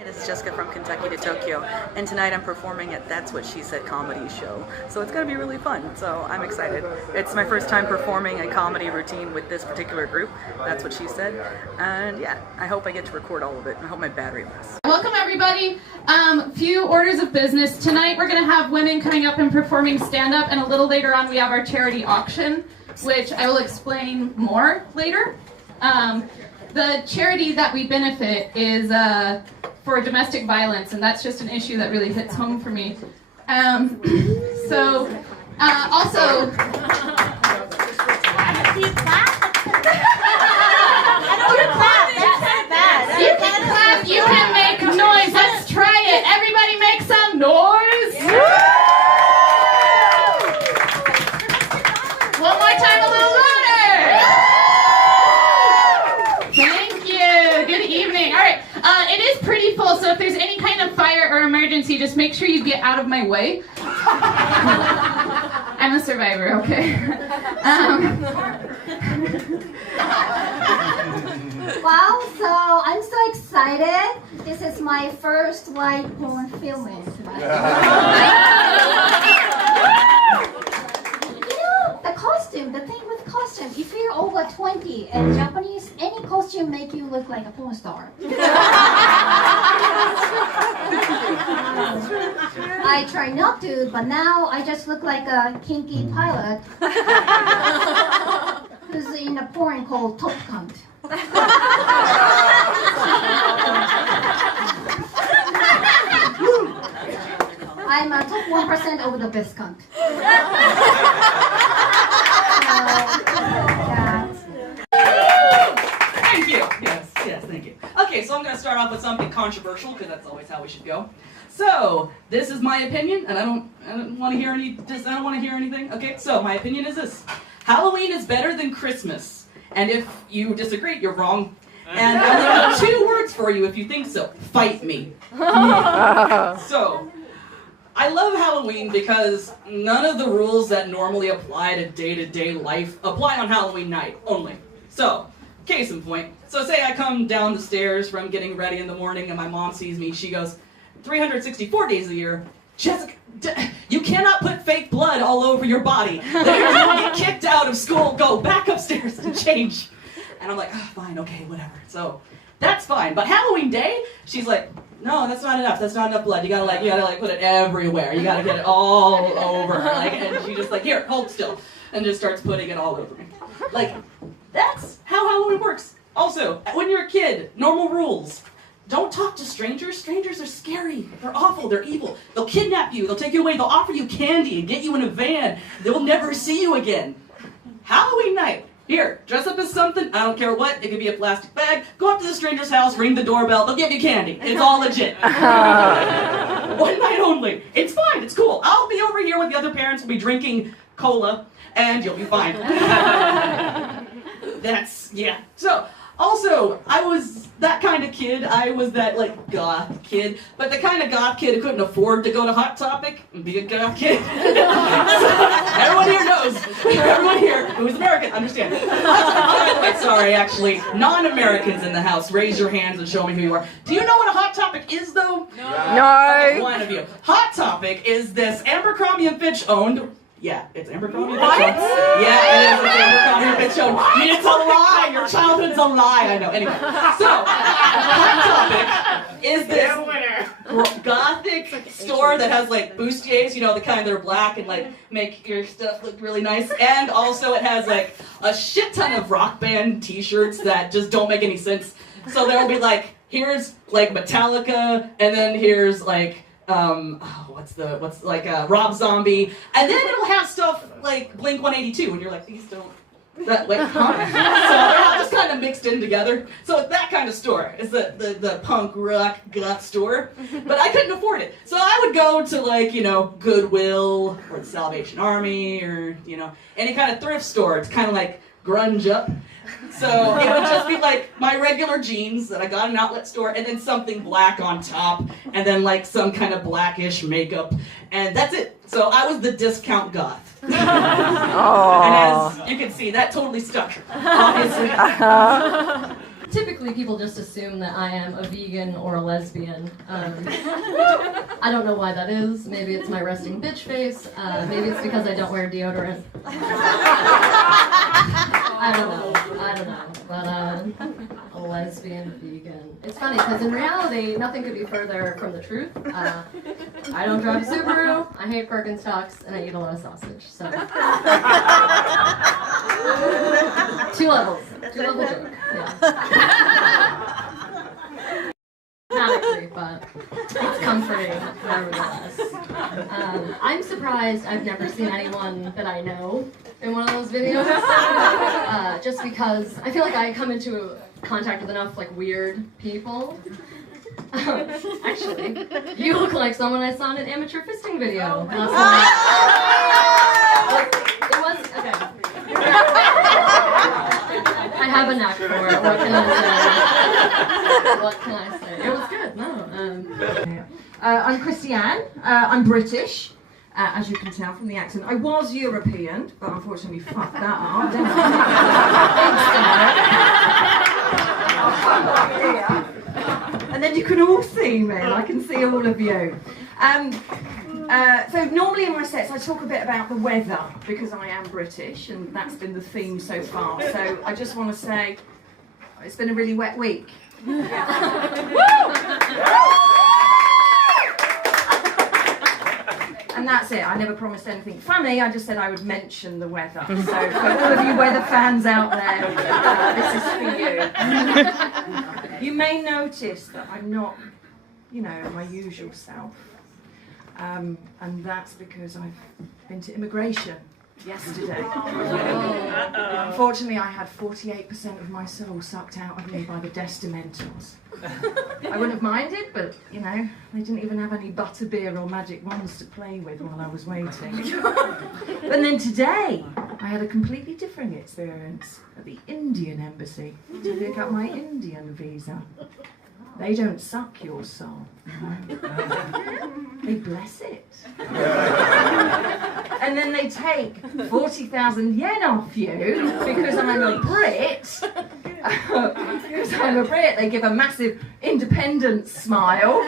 It's Jessica from Kentucky to Tokyo, and tonight I'm performing at That's What She Said comedy show. So it's going to be really fun, so I'm excited. It's my first time performing a comedy routine with this particular group, That's What She Said, and yeah, I hope I get to record all of it, and I hope my battery lasts. Welcome everybody. Few orders of business. Tonight we're going to have women coming up and performing stand-up, and a little later on we have our charity auction, which I will explain more later. The charity that we benefit is for domestic violence, and that's just an issue that really hits home for me. Also, you can clap, you can make noise. Let's try it. Everybody make some noise. One more time, a little louder. Thank you. Good evening. All right. It is pretty full, so if there's any kind of fire or emergency, just make sure you get out of my way. I'm a survivor, okay? Wow, so I'm so excited. This is my first live porn filming. The costume, the thing with costume, if you're over 20 and Japanese, any costume make you look like a porn star. I try not to, but now I just look like a kinky pilot who's in a porn called Top Cunt. I'm a top 1% of the best cunt. Thank you. Yes, thank you. Okay, so I'm going to start off with something controversial because that's always how we should go. So this is my opinion, and I don't want to hear anything. Okay, so my opinion is this: Halloween is better than Christmas, and if you disagree, you're wrong. And I'm going to have 2 words for you if you think so. Fight me. So, I love Halloween because none of the rules that normally apply to day-to-day life apply on Halloween night only. So, case in point. So say I come down the stairs from getting ready in the morning and my mom sees me. She goes, 364 days a year, Jessica, you cannot put fake blood all over your body. Then you're going to get kicked out of school. Go back upstairs and change. And I'm like, oh, fine, okay, whatever. So that's fine. But Halloween Day, she's like, no, that's not enough. That's not enough blood. You gotta put it everywhere. You gotta get it all over. And she just here, hold still, and just starts putting it all over me. That's how Halloween works. Also, when you're a kid, normal rules. Don't talk to strangers. Strangers are scary. They're awful. They're evil. They'll kidnap you. They'll take you away. They'll offer you candy and get you in a van. They'll never see you again. Halloween night. Here, dress up as something, I don't care what, it could be a plastic bag, go up to the stranger's house, ring the doorbell, they'll give you candy. It's all legit. One night only. It's fine, it's cool. I'll be over here with the other parents, we'll be drinking cola, and you'll be fine. Yeah. So, also, I was that kind of kid. I was that, goth kid. But the kind of goth kid who couldn't afford to go to Hot Topic and be a goth kid. Everyone here knows. Everyone here who's American, understand. Sorry, actually, non-Americans in the house, raise your hands and show me who you are. Do you know what a Hot Topic is, though? No. Okay, one of you. Hot Topic is this Abercrombie & Fitch owned... Yeah, it's Abercrombie & Fitch owned. Yeah, it is. It's Abercrombie & Fitch owned. It's a lie. Your childhood's a lie. I know. Anyway, so Hot Topic is this gothic store that has bustiers, the kind that are black and make your stuff look really nice. And also it has a shit ton of rock band t-shirts that just don't make any sense. So there will be here's Metallica, and then here's Rob Zombie, and then it'll have stuff like Blink-182, and you're like, these don't, so they're all just kind of mixed in together. So it's that kind of store. It's the punk rock goth store, but I couldn't afford it. So I would go to Goodwill or the Salvation Army or any kind of thrift store. It's kind of like grunge up. So it would just be my regular jeans that I got in an outlet store, and then something black on top, and then some kind of blackish makeup, and that's it. So I was the discount goth. And as you can see, that totally stuck, obviously. typically people just assume that I am a vegan or a lesbian. I don't know why that is. Maybe it's my resting bitch face. Maybe it's because I don't wear deodorant. I don't know. But a lesbian vegan. It's funny because in reality, nothing could be further from the truth. I don't drive a Subaru. I hate Birkenstocks, and I eat a lot of sausage. So 2 levels. 2-level joke. Yeah. Not agree, but it's comforting nevertheless. I'm surprised I've never seen anyone that I know in one of those videos. Just because I feel like I come into contact with enough like weird people. Actually, you look like someone I saw in an amateur fisting video last night. It was okay. I have a knack for it. What can I say? What can I say? It was good. No. I'm Christiane. I'm British, as you can tell from the accent. I was European, but unfortunately fucked that up, didn't I? And then you can all see me. I can see all of you. So normally in my sets I talk a bit about the weather because I am British and that's been the theme so far. So I just want to say it's been a really wet week. And that's it. I never promised anything funny. I just said I would mention the weather. So for all of you weather fans out there, this is for you. You may notice that I'm not, my usual self. And that's because I've been to immigration yesterday. Unfortunately, I had 48% of my soul sucked out of me by the Destomentals. I wouldn't have minded, but, they didn't even have any butterbeer or magic wands to play with while I was waiting. But then today, I had a completely different experience at the Indian embassy to pick up my Indian visa. They don't suck your soul, They bless it. And then they take 40,000 yen off you because I'm a Brit. Because I'm a Brit, they give a massive independence smile.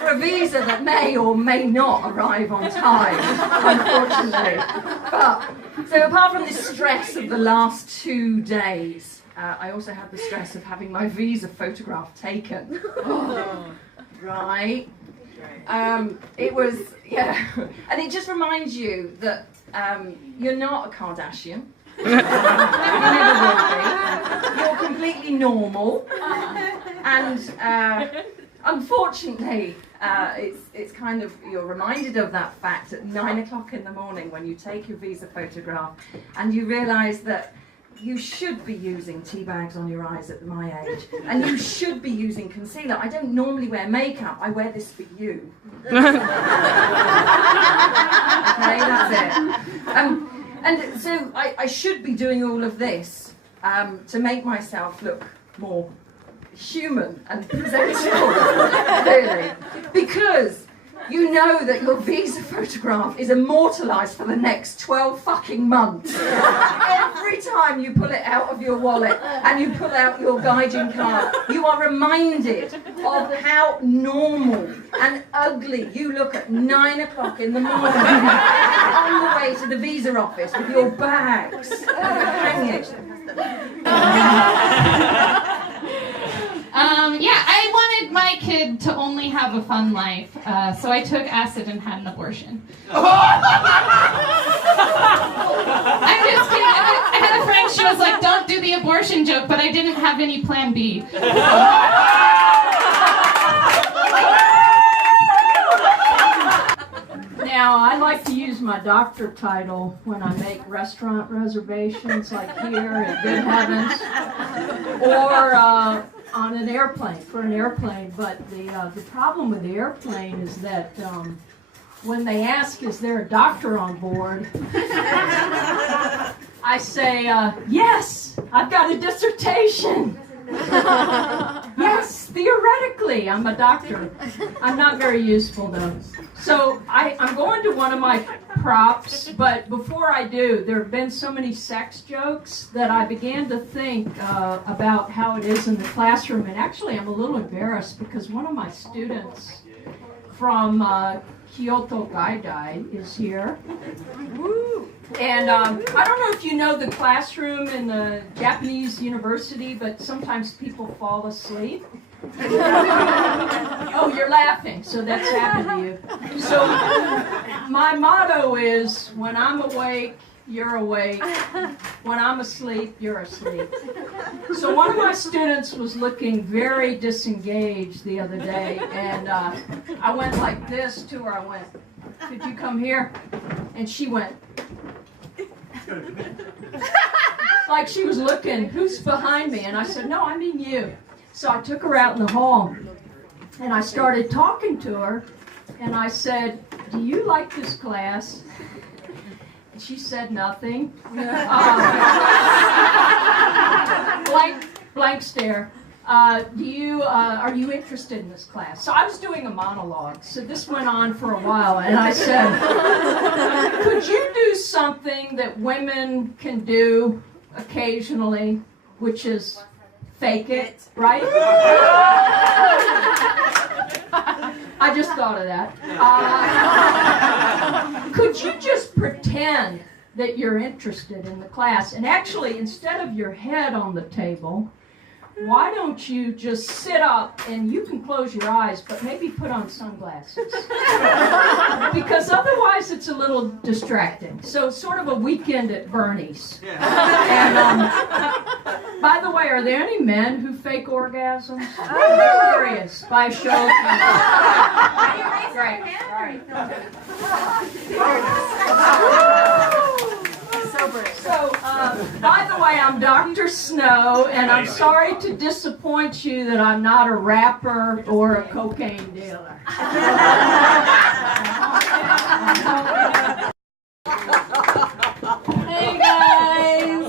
For a visa that may or may not arrive on time, unfortunately. But, so apart from the stress of the last 2 days, I also had the stress of having my visa photograph taken. Right. It was, and it just reminds you that you're not a Kardashian. You never will be. You're completely normal. And unfortunately, it's kind of, you're reminded of that fact at 9 o'clock in the morning when you take your visa photograph and you realise that you should be using tea bags on your eyes at my age, and you should be using concealer. I don't normally wear makeup, I wear this for you. Okay, that's it. And so I should be doing all of this to make myself look more human and presentable, really. Because you know that your visa photograph is immortalised for the next 12 fucking months. Every time you pull it out of your wallet and you pull out your guiding card, you are reminded of how normal and ugly you look at 9 o'clock in the morning on the way to the visa office with your bags hanging. I wanted my kid to only have a fun life, so I took acid and had an abortion. I'm just kidding. I had a friend, she was like, don't do the abortion joke, but I didn't have any plan B. Now, I like to use my doctor title when I make restaurant reservations, like here at Good Heavens, or on an airplane, for an airplane. But the problem with the airplane is that when they ask, is there a doctor on board, I say, yes, I've got a dissertation. Yes, theoretically, I'm a doctor. I'm not very useful though. So I'm going to one of my props, but before I do, there have been so many sex jokes that I began to think about how it is in the classroom. And actually, I'm a little embarrassed because one of my students from Kyoto Gaidai is here. And I don't know if you know the classroom in the Japanese university, but sometimes people fall asleep. Oh, you're laughing, so that's happened to you. So my motto is, when I'm awake, you're awake. When I'm asleep, you're asleep. So one of my students was looking very disengaged the other day, and I went like this to her. I went, "Could you come here?" And she went, like she was looking, "Who's behind me?" And I said, "No, I mean you." So I took her out in the hall, and I started talking to her, and I said, "Do you like this class?" And she said nothing. Blank stare. Are you interested in this class? So I was doing a monologue, so this went on for a while, and I said, "Could you do something that women can do occasionally, which is fake it, right?" I just thought of that. Could you just pretend that you're interested in the class, and actually, instead of your head on the table, why don't you just sit up, and you can close your eyes, but maybe put on sunglasses. Because otherwise it's a little distracting. So sort of a weekend at Bernie's. And by the way, are there any men who fake orgasms? I'm curious. By show of hands. Great. So, by the way, I'm Dr. Snow, and I'm sorry to disappoint you that I'm not a rapper or a cocaine dealer. Hey guys!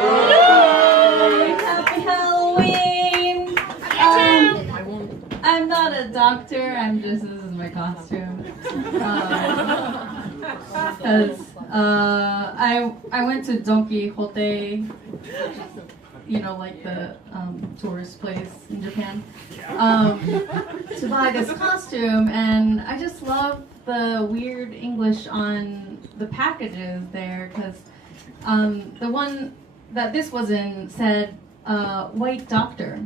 Hey! Happy Halloween! I'm not a doctor, this is my costume. Because I went to Don Quixote, like the tourist place in Japan, to buy this costume, and I just love the weird English on the packages there, because the one that this was in said, white doctor.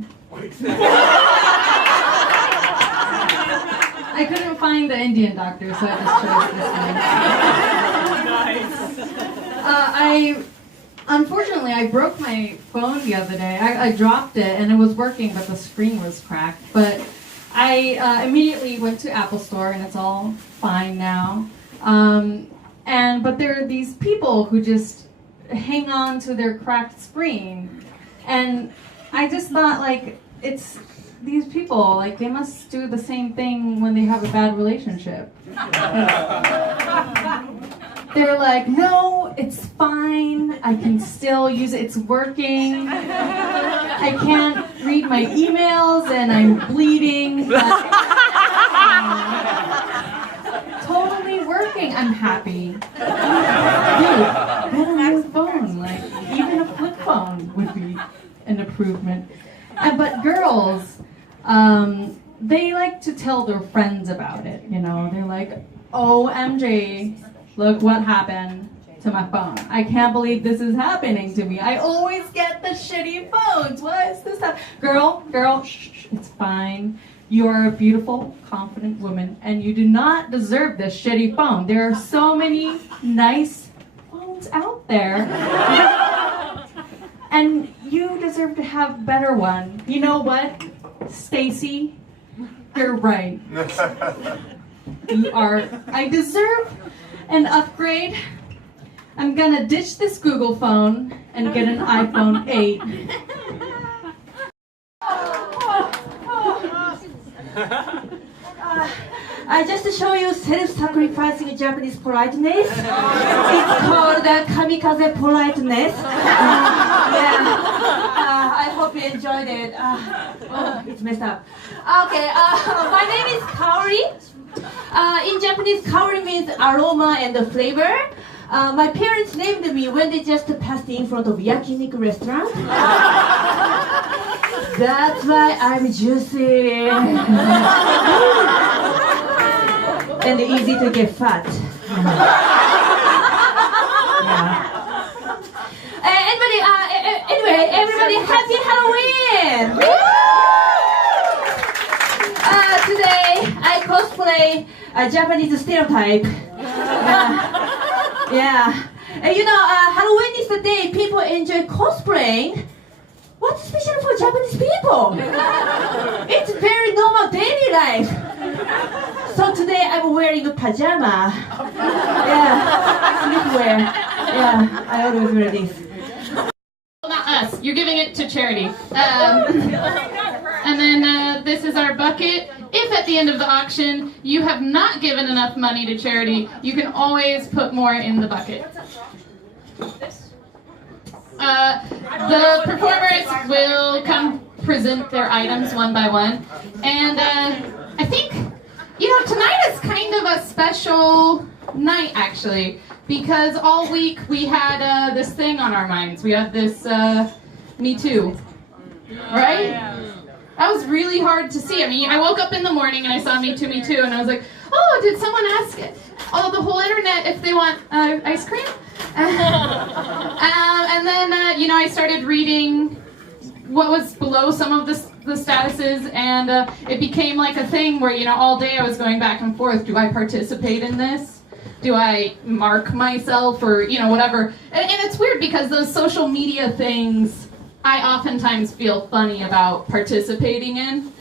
I couldn't find the Indian doctor, so I just chose this one. Unfortunately, I broke my phone the other day. I dropped it, and it was working, but the screen was cracked. But I immediately went to Apple Store, and it's all fine now. But there are these people who just hang on to their cracked screen, and I just thought, it's these people, they must do the same thing when they have a bad relationship. They're like, "No, it's fine. I can still use it. It's working. I can't read my emails and I'm bleeding. But, totally working. I'm happy." Dude, get a new phone. Even a flip phone would be an improvement. But girls, they like to tell their friends about it, They're like, "OMG, look what happened to my phone. I can't believe this is happening to me. I always get the shitty phones. Why is this happening?" Girl, shh, it's fine. You are a beautiful, confident woman, and you do not deserve this shitty phone. There are so many nice phones out there. And you deserve to have a better one. You know what, Stacy? You're right. I deserve an upgrade. I'm gonna ditch this Google phone and get an iPhone 8. Just to show you self-sacrificing Japanese politeness. It's called kamikaze politeness. I hope you enjoyed it. Oh, it's messed up. Okay, my name is Kaori. In Japanese, Kaori means aroma and the flavor. My parents named me when they just passed in front of yakiniku restaurant. That's why I'm juicy and easy to get fat. Anyway, everybody, happy Halloween! Today, I cosplay a Japanese stereotype. Halloween is the day people enjoy cosplaying. What's special for Japanese people? It's very normal daily life. So today I'm wearing a pajama. Sleepwear. I always wear this. Not us. You're giving it to charity. And then this is our bucket. If at the end of the auction you have not given enough money to charity, you can always put more in the bucket. The performers will come present their items one by one. And I think, tonight is kind of a special night, actually, because all week we had this thing on our minds. We had this Me Too, right? That was really hard to see. I mean, I woke up in the morning and I saw Me Too, and I was like, oh, did someone ask the whole internet if they want ice cream? And then, I started reading what was below some of the statuses, and it became like a thing where, all day I was going back and forth. Do I participate in this? Do I mark myself or, whatever? And it's weird because those social media things I oftentimes feel funny about participating in.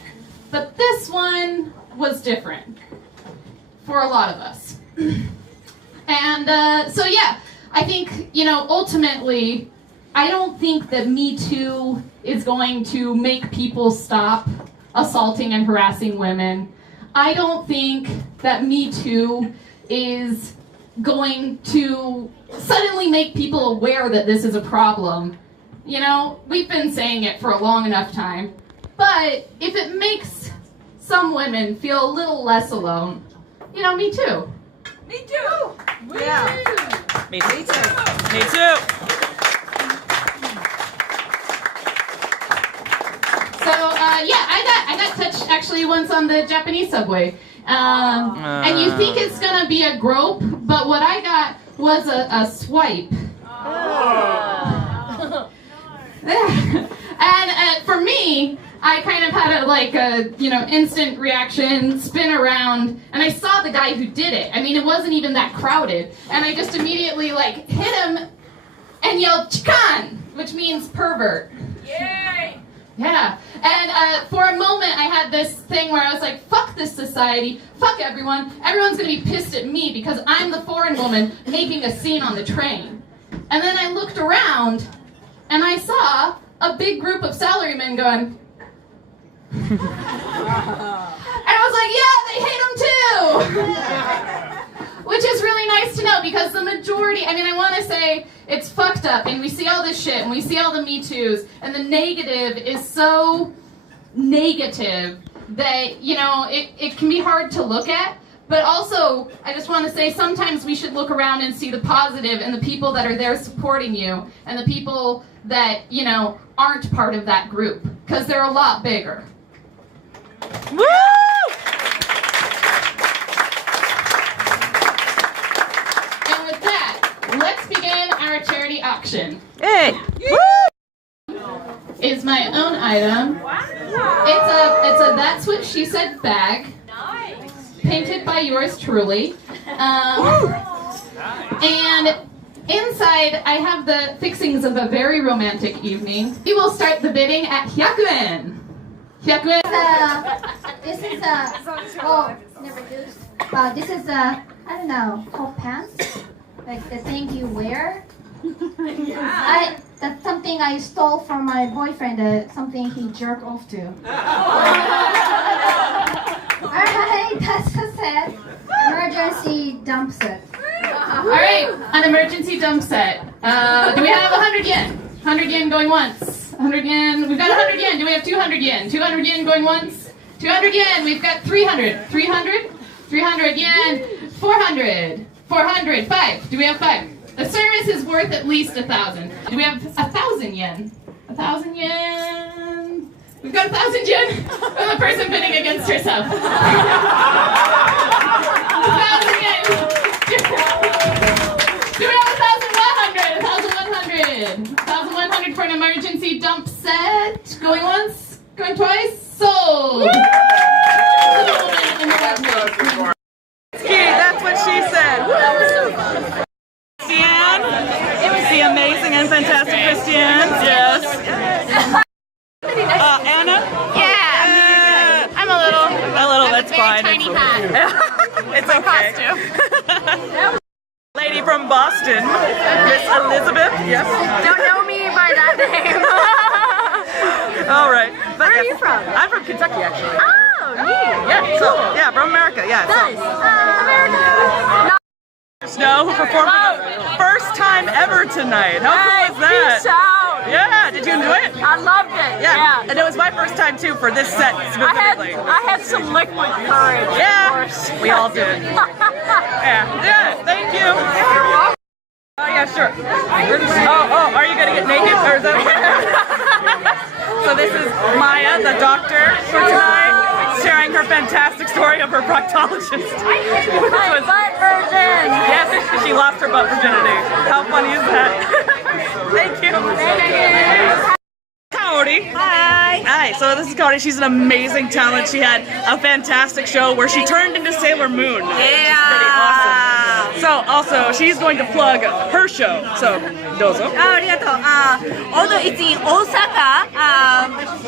But this one was different for a lot of us. And I think, ultimately, I don't think that Me Too is going to make people stop assaulting and harassing women. I don't think that Me Too is going to suddenly make people aware that this is a problem. We've been saying it for a long enough time. But if it makes some women feel a little less alone, Me Too. Me too. Yeah. Me too. Me too. So I got touched actually once on the Japanese subway, and you think it's gonna be a grope, but what I got was a swipe. And for me, I kind of had a instant reaction, spin around, and I saw the guy who did it. I mean, it wasn't even that crowded, and I just immediately hit him and yelled "Chikan," which means pervert. Yay! Yeah, and for a moment I had this thing where I was like, fuck this society, fuck everyone, everyone's gonna be pissed at me because I'm the foreign woman making a scene on the train. And then I looked around and I saw a big group of salarymen going, and I was like, yeah, they hate him too! Which is really nice to know because the majority, I want to say it's fucked up and we see all this shit and we see all the Me Too's and the negative is so negative that, it can be hard to look at. But also, I just want to say sometimes we should look around and see the positive and the people that are there supporting you and the people that, aren't part of that group because they're a lot bigger. Woo! And with that, let's begin our charity auction. Hey! Is my own item. Wow. It's a That's What She Said bag. Nice. Painted by yours truly. And inside I have the fixings of a very romantic evening. We will start the bidding at 100 yen. 100 yen. This is never used. This is I don't know, called pants, like the thing you wear. That's something I stole from my boyfriend. Something he jerked off to. Alright, that's so sad. Emergency dump set. Alright, an emergency dump set. Do we have 100 yen? 100 yen going once. 100 yen. We've got 100 yen. Do we have 200 yen? 200 yen going once. 200 yen. We've got 300. 300. 300 yen. 400. 400. 5. Do we have 5? The service is worth at least 1,000. Do we have 1,000 yen? 1,000 yen. We've got 1,000 yen from the person bidding against herself. 1,000 yen. Do we have 1,100? 1,100. 1,100 for an emergency dump set. Going once, going twice. Sold. That's what she said. Christiane, the amazing and fantastic Christiane. Yes. Anna. Yeah. I'm a little. That's fine. Tiny hat. It's okay. Costume. Lady from Boston, Miss Elizabeth. Yes. Don't know me by that name. All right. But Where are you from? I'm from Kentucky, actually. Oh, neat. Yeah. So yeah, from America. Yeah. Nice. America. Snow, who performed for the first time ever tonight. How cool is that? Yeah. Did you enjoy it? I loved it. Yeah. And it was my first time too for this set specifically. I had some liquid courage. Yeah. Of course. We all did. Yeah. Thank you. Oh yeah, sure. Oh, are you gonna get naked or is that? So this is Maya, the doctor for tonight, sharing her fantastic story of her proctologist. My butt virgin. Yes, she lost her butt virginity. How funny is that? Thank you. Kaori. Hi, so this is Kaori. She's an amazing talent. She had a fantastic show where she turned into Sailor Moon. Which is pretty awesome. So also, she's going to plug her show. So, dozo. Although it's in Osaka,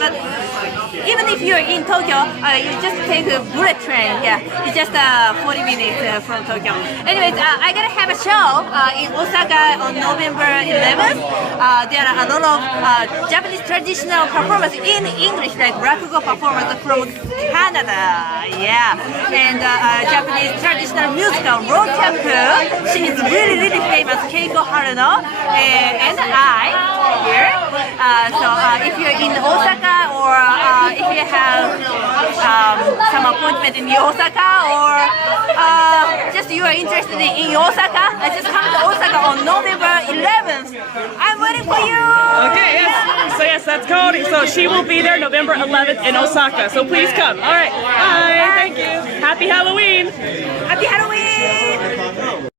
but even if you're in Tokyo, you just take a bullet train. Yeah, it's just 40 minutes from Tokyo. Anyways, I'm gonna have a show in Osaka on November 11th. There are a lot of Japanese traditional performance in English, like rakugo performance from Canada. Yeah, and Japanese traditional musical Rokaku. She is really famous, Keiko Haruno, and I here. So if you're in Osaka or if you have some appointment in Osaka or just you are interested in Osaka, just come to Osaka on November 11th. I'm waiting for you. Okay, yes. So yes, that's Kaori. So she will be there November 11th in Osaka. So please come. All right. Bye. Thank you. Happy Halloween. Happy Halloween.